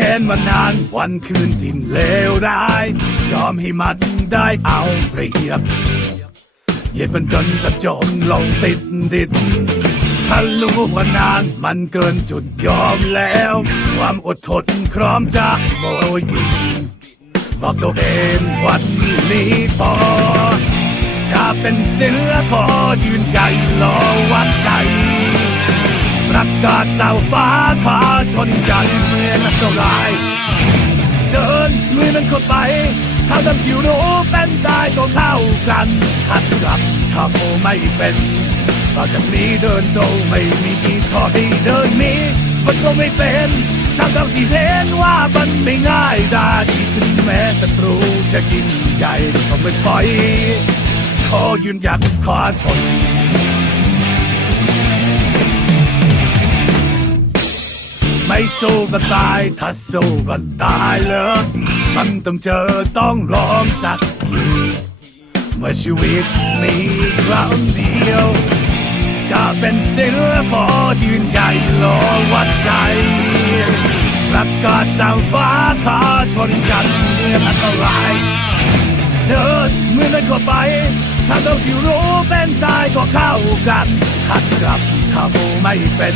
ค้นมานานวันคืนที่เลวร้าย ยอมให้มันได้เอาเปรียบ เหยียดมันจนจะจมลงติดดินถ้ารู้ว่านานมันเกินจุดยอมแล้ว ความอดทนพร้อมจะโบยกินบอกตัวเองวันนี้พอจะเป็นเสือพอยืนใหญ่รอวัดใจ ประกาศสาวฟ้าพาชนกันเมื่อนักเท่าไรเดินลุยมันเข้าไปถ้าทำผิวรู้เป็นได้ก็เท่ากันขัดกลับถ้าโมไม่เป็นต่อจากนี้เดินตไม่มีที่ทอที่เดินมีมันก็ไม่เป็นช่างเท่าที่เห็นว่ามันไม่ง่ายได้ถึงแม้ศัตรูจะยิ่งใหญ่ก็ไม่ปล่อยขอยืนหยัดขอชน สู้ก็ตาย ถ้าสู้ก็ตายเลยมันต้องเจอต้องลองสักทีเมื่อชีวิตมีครั้งเดียว จะเป็นเสือพอยืนใหญ่รอวัดใจประกาศสั่งฟ้าท้าชนกันเมื่ออันตรายเดินเมื่อนั้นก็ไป ถ้าเราที่รู้เป็นตายก็เข้ากันขัดกลับถ้าไม่เป็น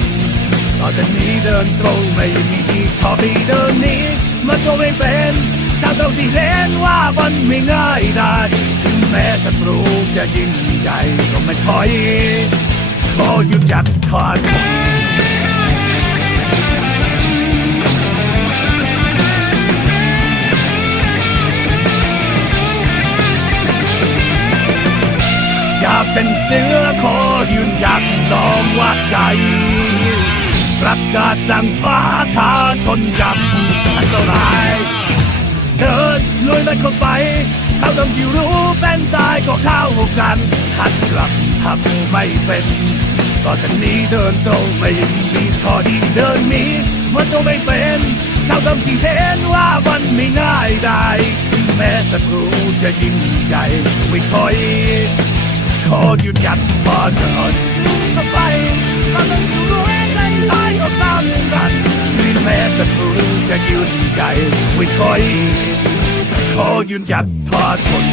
ต่อจากนี้เดินตรงไม่มีที่ทอที่เดินนี้มันก็ไม่เป็นถ้าเราที่เห็นว่ามันไม่ง่ายได้ ถึงแม้ศัตรูจะยิ่งใหญ่ก็ไม่ถอยขอหยุดหยัดขอนจะเป็นเสือขอยืนหยัดลองวัดใจ ประกาศสั่งฟ้าท้าชนกับอันตราย เดินลุยมันเข้าไป เขาต้องที่รู้เป็นตายก็เข้ากันขัดกลับทำไม่เป็นต่อจากนี้เดินตรงไม่มีทอดีเดินนี้มันก็ไม่เป็นเจ้าทำที่เห็นว่ามันไม่ง่ายได้ถึงแม้ศัตรูจะยิ่งใหญ่ไม่ถอยขอหยุดยัดพอเถิดก็ไปถ้าต้อ ยืนใหญ่ไม่ถอยขอยืนหยัดพอทน